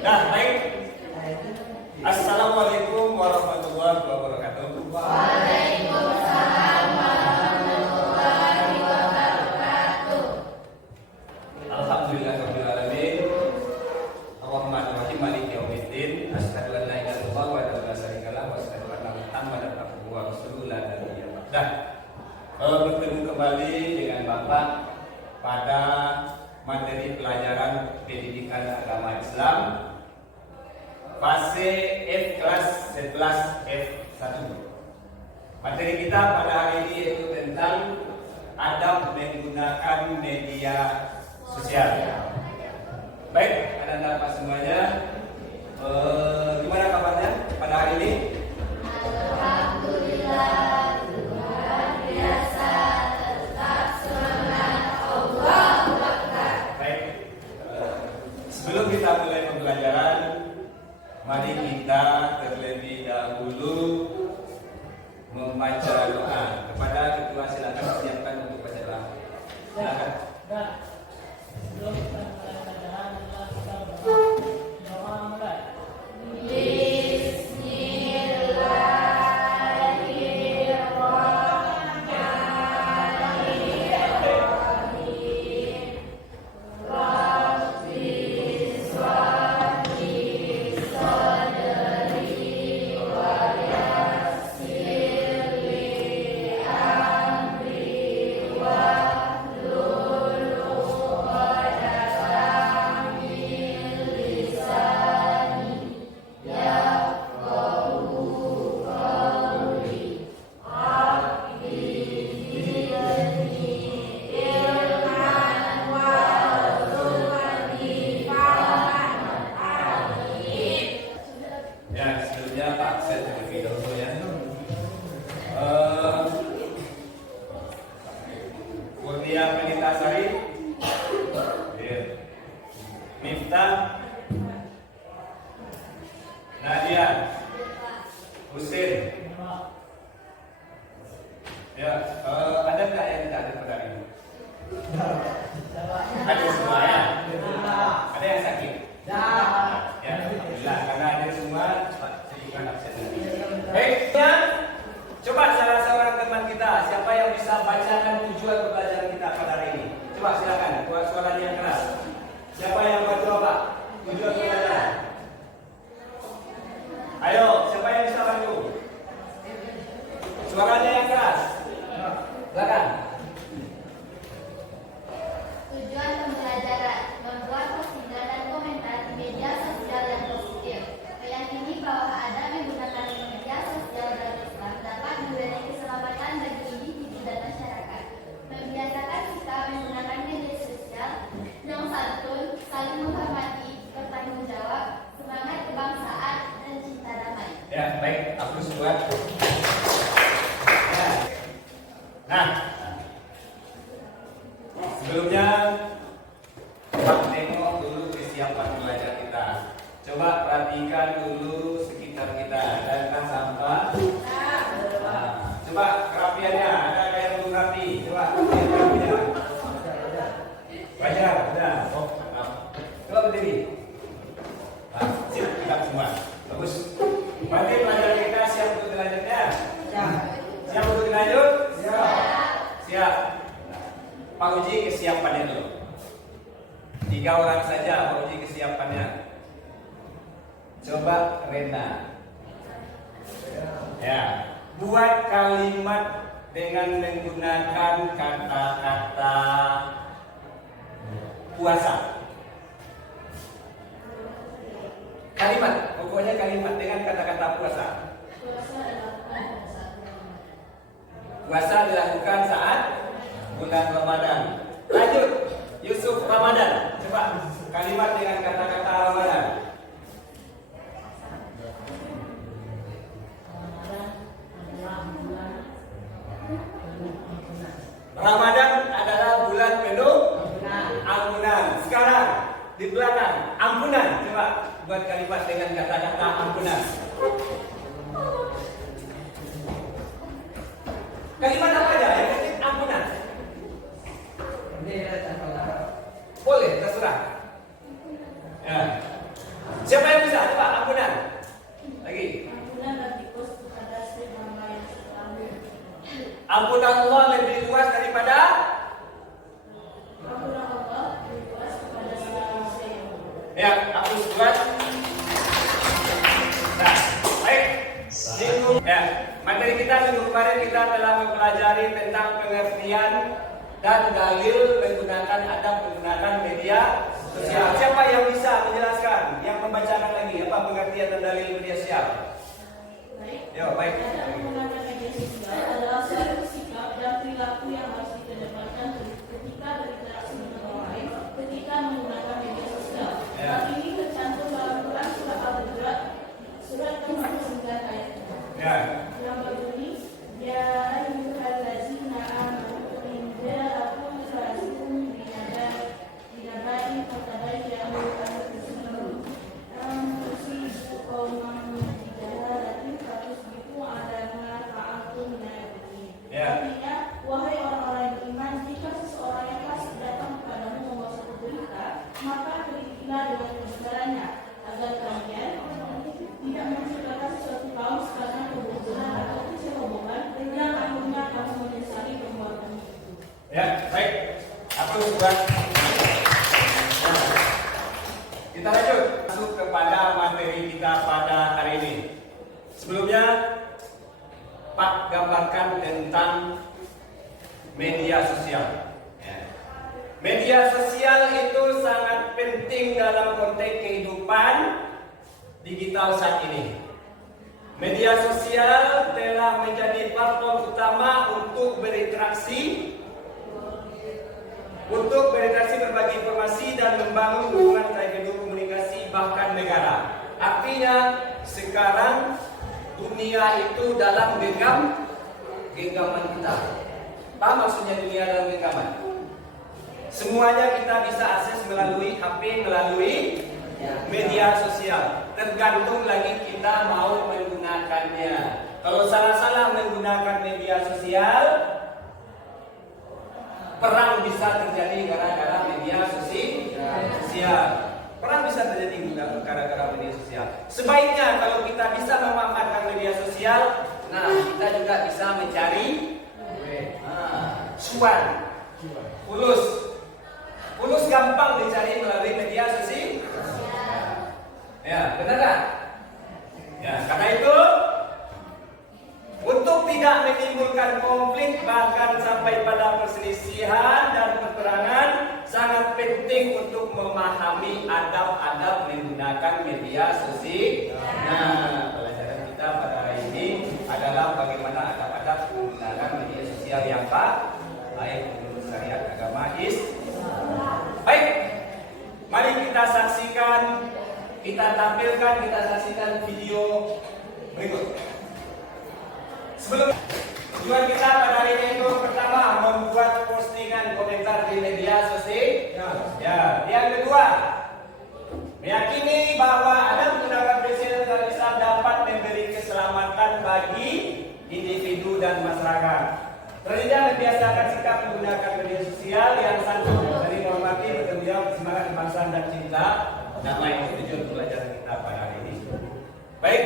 Nah, baik. Assalamualaikum warahmatullahi wabarakatuh. Waalaikumsalam warahmatullahi wabarakatuh. Alhamdulillahirabbil alamin. Arrahmanir rahim maliki yaumiddin. Asyhadu an la ilaha illallah wa la syarika lahu wa asyhadu anna Muhammadan abduhu wa rasuluhu la nabiyya ba'dah. Bertemu kembali dengan Bapak pada materi pelajaran pendidikan agama Islam fase F kelas 11 F1. Materi kita pada hari ini yaitu tentang adab menggunakan media sosial. Baik, anak-anak Pak semuanya, gimana kabarnya pada hari ini? Alhamdulillah, luar biasa, tetap semangat, Allahu Akbar. Baik, sebelum kita mulai pembelajaran, mari kita terlebih dahulu membaca doa. Kepada ketua silakan siapkan untuk baca doa. Silakan. Sebelum kita mulai pelajaran, kita berdoa mulai. Miftah, Nadia, Husin. Ya, ada nggak yang tidak ada pada ini? Ada semua ya? Ada yang sakit? Ya, alhamdulillah karena ada semua sedikit absen. Baik, coba salah seorang teman kita, siapa yang bisa bacakan tujuan pembelajaran kita pada hari ini? Coba silakan, buat suaranya yang keras. Siapa yang mau coba? Tujuan pembelajaran. Ayo, siapa yang bisa bantu? Suaranya yang keras. Silakan. Tujuan pembelajaran membuat postingan dan komentar di media sosial yang positif. Meyakini bahwa ada menggunakan media sosial dan Islam dapat memberi keselamatan bagi individu dan masyarakat. Membiasakan sikap menggunakan media sosial yang santun, saling menghormati, bertanggung jawab, semangat kebangsaan dan cinta damai. Ya, baik, aku buat. Ya. Nah, sebelumnya kita tengok dulu kesiapan belajar kita. Coba perhatikan dulu sekitar kita. Adakah sampah? Nah, coba kerapiannya. Ada yang belum rapi? Coba lihat rapinya. Wajar, udah. Oh, maaf. Coba berdiri. Nah, siap kita semua. Bagus. Berarti pelajaran kita siap untuk dilanjutnya? Siap untuk dilanjut? Siap. Pak Uji kesiapannya dulu. 3 orang saja Pak Uji kesiapannya. Coba Rena. Ya. Buat kalimat dengan menggunakan kata-kata puasa. Kalimat, pokoknya kalimat dengan kata-kata puasa. Puasa dilakukan saat bulan Ramadan. Lanjut, Yusuf Ramadan. Coba kalimat dengan kata-kata Ramadan. Ramadan adalah bulan penuh ampunan. Sekarang di belakang ampunan. Coba buat kalimat dengan kata-kata ampunan. Kalimat apa aja? Yang penting ampunan. Boleh, terserah. Ya. Siapa yang bisa? Coba ampunan. Lagi. Ampunan dan tikus kepada sesama yang selalu. Ampunan Allah lebih luas daripada Ampunan Allah lebih luas kepada sesama yang. ya, aku buat. Nah, baik. Minggu, ya, materi kita minggu kemarin kita telah mempelajari tentang pengertian dan dalil menggunakan adab menggunakan media sosial. Siapa yang bisa menjelaskan? Yang membacakan lagi apa pengertian dan dalil media sosial? Baik. Yo, baik. Adab menggunakan media sosial adalah suatu sikap dan perilaku yang harus dikedepankan ketika berinteraksi dengan orang lain ketika menggunakan media sosial. Ya. Hal ini tercantum dalam Quran surat Al-Hujurat surat ke-49 ayat 4. Ya. Yang berbunyi, Ya ayyuhallazina amanu in ja'akum fasiqun binaba'in fatabayyanu an tusibu qauman bijahalatin fatusbihu ala ma fa'altum nadimin. Ya. Artinya, wahai orang-orang yang beriman, jika seseorang yang fasik datang kepadamu membawa suatu berita, maka telikilah dengan kebenarannya agar kalian tidak menciptakan suatu kaum karena kebodohan atau kecerobohan yang akhirnya kamu menyesali perbuatan itu. Ya, baik. Aku buat. Nah, kita lanjut masuk kepada materi kita pada hari ini. Sebelumnya, Pak gambarkan tentang media sosial. Ya. Media sosial itu sangat penting dalam konteks kehidupan digital saat ini. Media sosial telah menjadi platform utama untuk berinteraksi, berbagi informasi dan membangun hubungan terhadap komunikasi bahkan negara. Artinya sekarang dunia itu dalam genggaman kita. Apa maksudnya dunia dalam genggaman? Semuanya kita bisa akses melalui HP, melalui media sosial. Tergantung lagi kita mau menggunakannya. Kalau salah-salah menggunakan media sosial, perang bisa terjadi gara-gara media sosial. Perang bisa terjadi gara-gara media sosial. Sebaiknya kalau kita bisa memanfaatkan media sosial, nah kita juga bisa mencari cuan, fulus gampang dicari melalui media sosial. Ya, benar tak? Ya, karena itu untuk tidak menimbulkan konflik bahkan sampai pada perselisihan dan peperangan, sangat penting untuk memahami adab-adab menggunakan media sosial. Nah, pelajaran kita pada hari ini adalah bagaimana adab-adab menggunakan media sosial yang baik menurut syariat agama Islam. Baik, mari kita saksikan. Kita saksikan video berikut. Sebelum tujuan kita pada hari ini itu pertama membuat postingan komentar di media sosial. Ya, yang kedua meyakini bahwa ada menggunakan media sosial dapat memberi keselamatan bagi individu dan masyarakat. Selanjutnya membiasakan sikap menggunakan media sosial yang santun, saling menghormati, bertanggung jawab, semangat kebangsaan dan cinta. Damai itu tujuan pelajaran kita pada hari ini. Baik,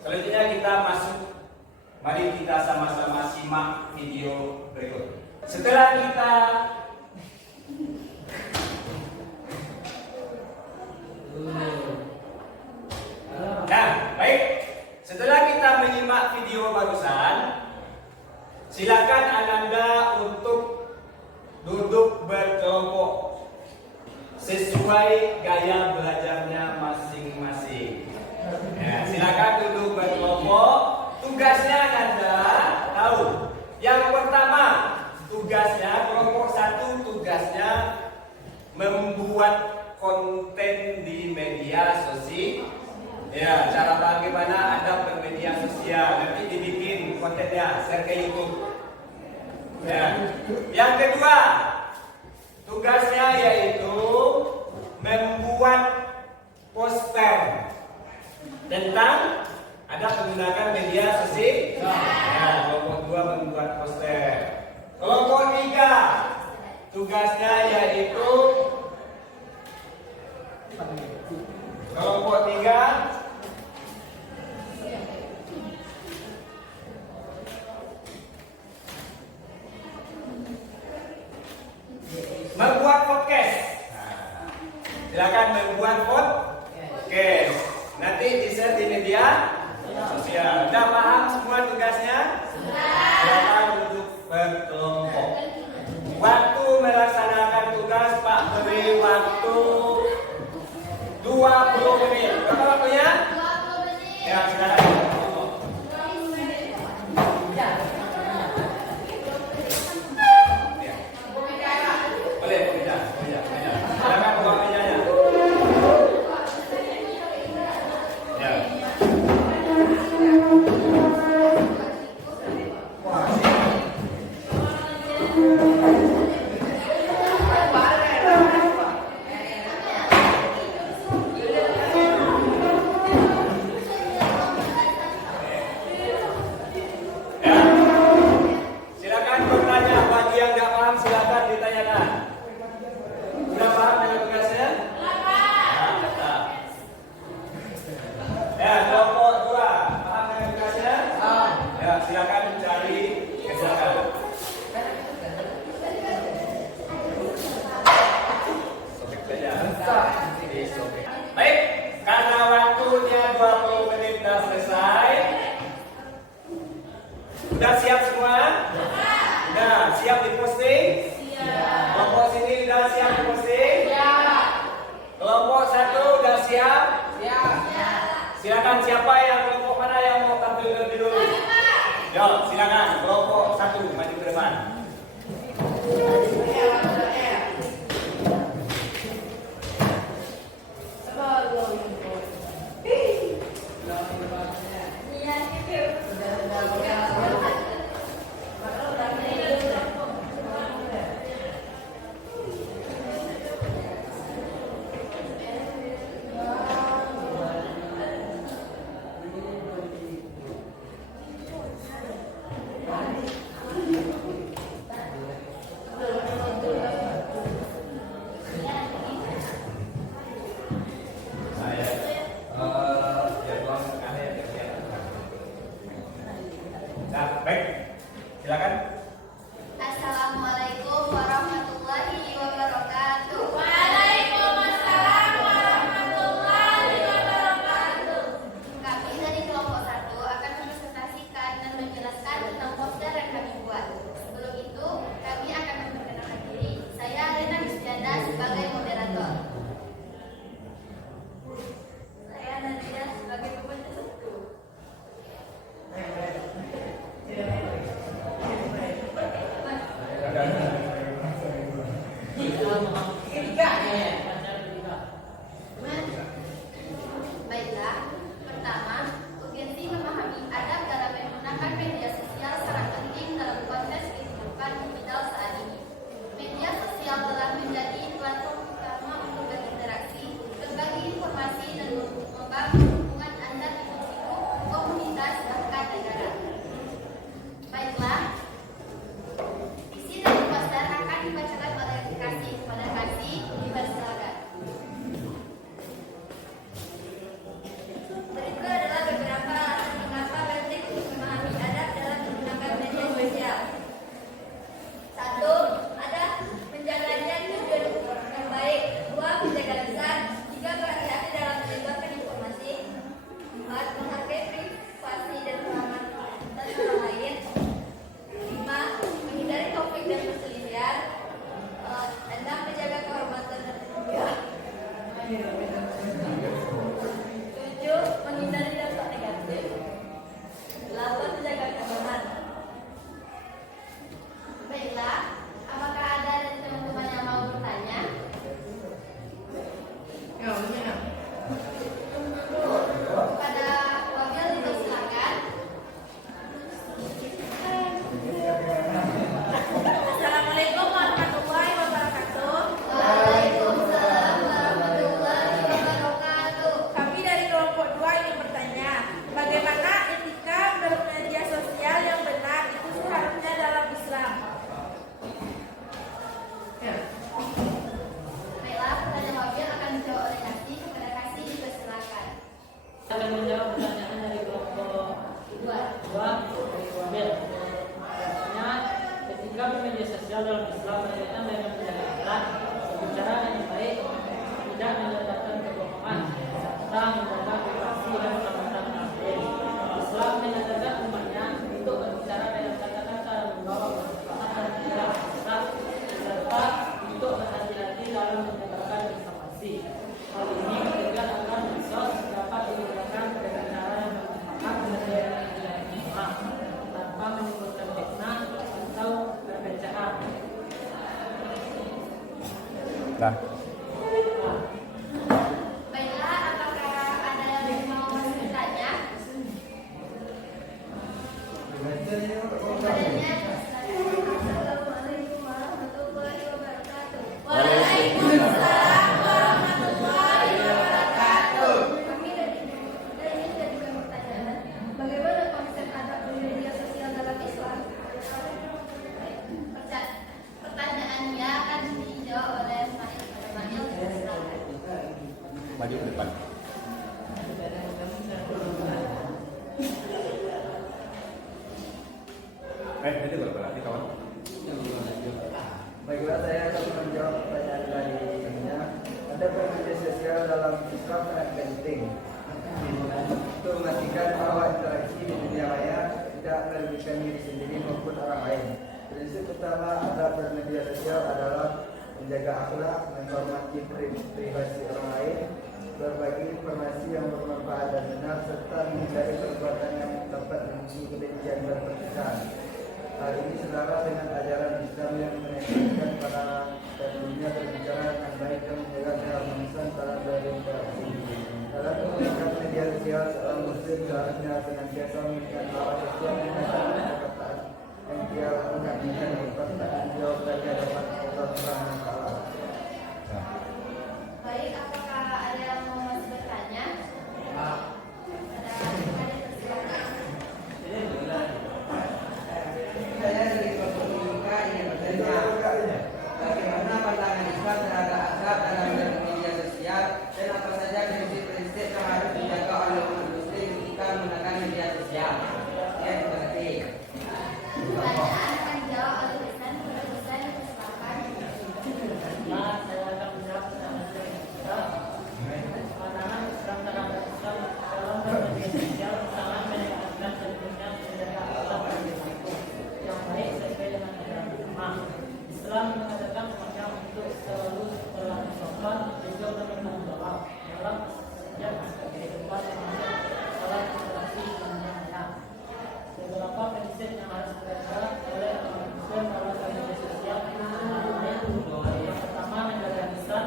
selanjutnya kita masuk. Mari kita sama-sama simak video berikut. Setelah kita baik. Setelah kita menyimak video barusan, silakan Ananda untuk duduk berkelompok sesuai gaya belajarnya masing-masing. Ya, silakan duduk berkelompok. Tugasnya Anda tahu. Yang pertama, tugasnya kelompok 1 tugasnya membuat konten di media sosial. Ya, cara bagaimana Anda bermedia sosial. Nanti dibikin kontennya, share ke YouTube. Ya. Yang kedua, tugasnya yaitu membuat poster tentang ada menggunakan media sosial. Ya, kelompok 2 membuat poster. Kelompok 3 tugasnya yaitu kelompok Silakan membuat podcast. Nanti di-share di media sosial. Sudah paham semua tugasnya? Silakan duduk berkelompok. Waktu melaksanakan tugas Pak beri waktu 20 menit. Berapa waktunya? 20 menit. Ya, silakan. Boleh, tidak. Silakan buka mejanya. Ya. Silakan bertanya, bagi yang nggak paham silakan ditanyakan. Sudah paham dengan tugasnya? Nah. Ya, kelompok 2 paham dengan tugasnya? Ya, silakan cari kesalahan. Sobek saja. Sobek. Baik, karena waktunya 20 menit sudah selesai. Sudah siap semua? Sudah siap diposting? Kelompok sini sudah siap diposting? Kelompok 1 sudah siap? Silakan siapa yang kelompok mana yang mau tampil lebih dulu? Yo, silakan kelompok 1 maju ke depan. Nah, baik. Silakan. Assalamualaikum warahmatullahi wabarakatuh. Kami dari kelompok 1 akan mempresentasikan dan menjelaskan tentang poster yang kami buat. Sebelum itu, kami akan memperkenalkan diri. Saya Rena Kristianda sebagai moderator. Saya Nadia sebagai pembaca 1. Baiklah, pertama, urgensi memahami adab dalam menggunakan media sosial sangat penting dalam konteks kehidupan digital saat ini. Media sosial telah menjadi platform utama untuk berinteraksi, berbagi informasi, dan membangun hubungan antar individu, komunitas, bahkan negara. Baiklah, isi dari poster akan dibacakan oleh Kasih kepada Kasih, dipersilakan. Berikut adalah beberapa alasan mengapa penting untuk memahami adab dalam menggunakan media sosial. 1. Adab menjaganya tujuan yang baik. 2. Menjaga lisan. 3. Berhati-hati dalam menyebarkan informasi. 4. Menghargai privasi dan keselamatan orang lain. 5. Menghindari konflik dan perselisihan. 6. Menjaga kehormatan dan kemuliaan. 7. Menghindari dampak negatif. 8. Menjaga keamanan. Baiklah, apakah ada dari teman-teman yang mau bertanya? Pada Wabil dipersilakan. Assalamualaikum warahmatullahi wabarakatuh. Waalaikumsalam warahmatullahi wabarakatuh. Kami dari kelompok 2 ingin bertanya, bagaimana etika bermedia sosial yang benar itu seharusnya dalam Islam? Baiklah, pertanyaan Wabil akan dijawab oleh Kasih. Kepada Kasih dipersilakan. Akan menjawab pertanyaan dari kelompok 2 dari Wabil. Pertanyaan, ketika bermedia sosial dalam Islam berkaitan dengan menjaga akhlak, berbicara dengan baik, tidak kita. Baiklah, apakah ada yang mau bertanya? Padanya, Assalamualaikum warahmatullahi wabarakatuh. Waalaikumsalam warahmatullahi wabarakatuh. Kami dari juga pertanyaan, bagaimana konsep adab media sosial dalam Islam? Pertanyaannya akan dijawab oleh Ismail. Maju ke depan. Itu berarti kawan. Baiklah, saya akan menjawab pertanyaan dari ininya. Ada media sosial dalam Islam sangat penting untuk memastikan bahwa interaksi di dunia maya tidak merugikan diri sendiri maupun orang lain. Prinsip utama adab bermedia sosial adalah menjaga akhlak, menghormati privasi orang lain, berbagi informasi yang bermanfaat dan benar, serta menghindari perbuatan yang dapat memicu kebencian dan perpecahan. Hal ini setara dengan ajaran Islam yang mengajarkan para dunia berbicara dengan baik dan menjaga keharmonisan dalam berinteraksi. Dalam menggunakan media sosial, seorang muslim seharusnya senantiasa mengingat bahwa setiap perkataan yang dia lakukan dengan bertanggung jawab dari hadapan Allah Subhanahu wa Ta'ala. Baik, apakah ada yang mau masih bertanya? Saya dari kelompok Mimika ingin bertanya, bagaimana pandangan Islam terhadap adab dalam media sosial dan apa saja prinsip-prinsip yang harus dijaga oleh umat muslim ketika menggunakan media sosial? Ya, terima kasih. Pertanyaan akan dijawab oleh Husain. Husain, silakan. Nah, saya akan menjawab pertanyaan kita. Pandangan Islam terhadap Islam dalam bermedia sosial sangat menekankan pentingnya menjaga akhlak dan perilaku yang baik sesuai dengan ajaran Islam. Islam mengatakan semuanya untuk selalu berlaku sopan, jujur dan bertanggung jawab dalam setiap aspek kehidupan termasuk dalam interaksi dunia maya. Beberapa prinsip yang harus dijaga oleh orang Muslim dalam media sosial antaranya yang pertama menjaga lisan,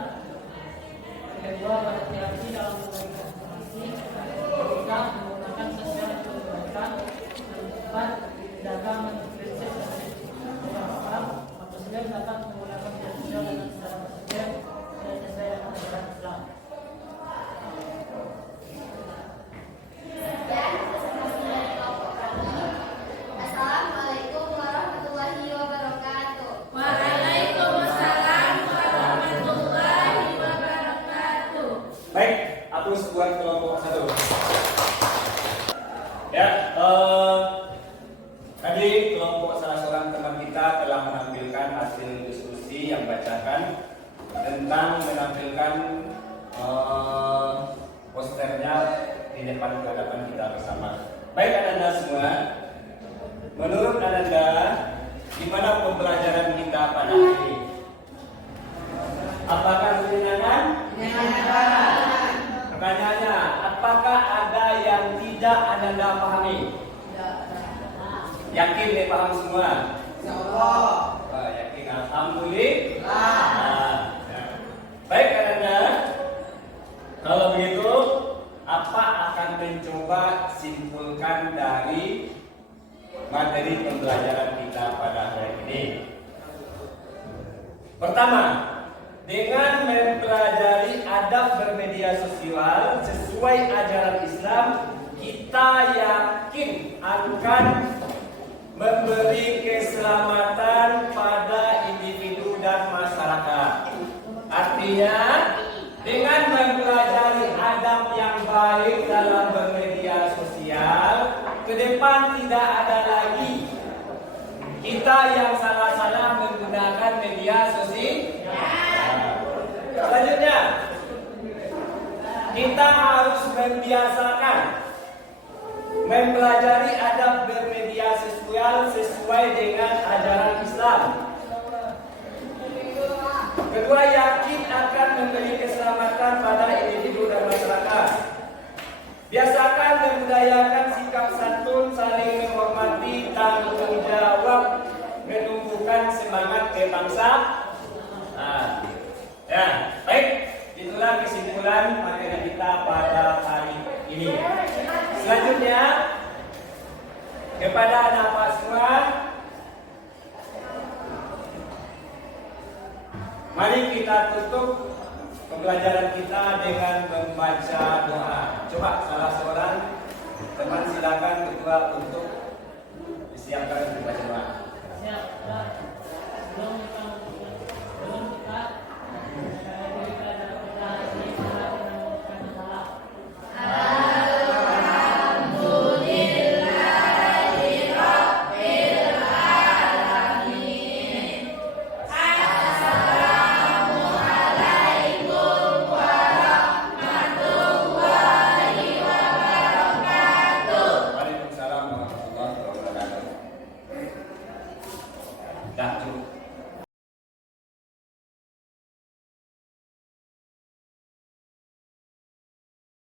yang kedua berhati-hati dalam memberikan informasi, ketiga menggunakan sosial untuk kebaikan, dan keempat menjaga prinsip dan Islam. Muslim dapat menggunakan media sosial dengan secara berpikir dan sesuai dengan ajaran Islam. Sekian presentasi dari kelompok kami. Assalamualaikum warahmatullahi wabarakatuh. Waalaikumsalam warahmatullahi wabarakatuh. Baik, aplaus buat kelompok 1. Ya, tadi kelompok salah seorang teman kita telah menampilkan hasil diskusi yang bacakan tentang menampilkan posternya di depan hadapan kita bersama. Baik Ananda semua, menurut Ananda, gimana pembelajaran kita pada hari ini? Apakah menyenangkan? Pertanyaannya, apakah ada yang tidak Ananda pahami? Yakin deh paham semua? Insyaallah. Yakin, alhamdulillah. Baik Ananda, kalau begitu apa akan mencoba simpulkan dari materi pembelajaran kita pada hari ini? Pertama, dengan mempelajari adab bermedia sosial sesuai ajaran Islam, kita yakin akan memberi keselamatan pada individu dan masyarakat. Artinya, dengan mempelajari adab yang baik dalam bermedia sosial, ke depan tidak ada lagi kita yang salah-salah menggunakan media sosial. Selanjutnya, kita harus membiasakan mempelajari adab bermedia sosial sesuai dengan ajaran Islam. Kedua, yakin akan memberi keselamatan pada individu dan masyarakat. Biasakan dan budayakan sikap santun, saling menghormati, tanggung jawab, menumbuhkan semangat kebangsaan. Nah, baik, itulah kesimpulan materi kita pada hari ini. Selanjutnya, kepada anak semua, mari kita tutup pembelajaran kita dengan membaca doa. Coba salah seorang teman silakan ketua untuk disiapkan membaca doa. Siap, Pak. Sebelum kita Waalaikumsalam warahmatullahi wabarakatuh. Dah cukup.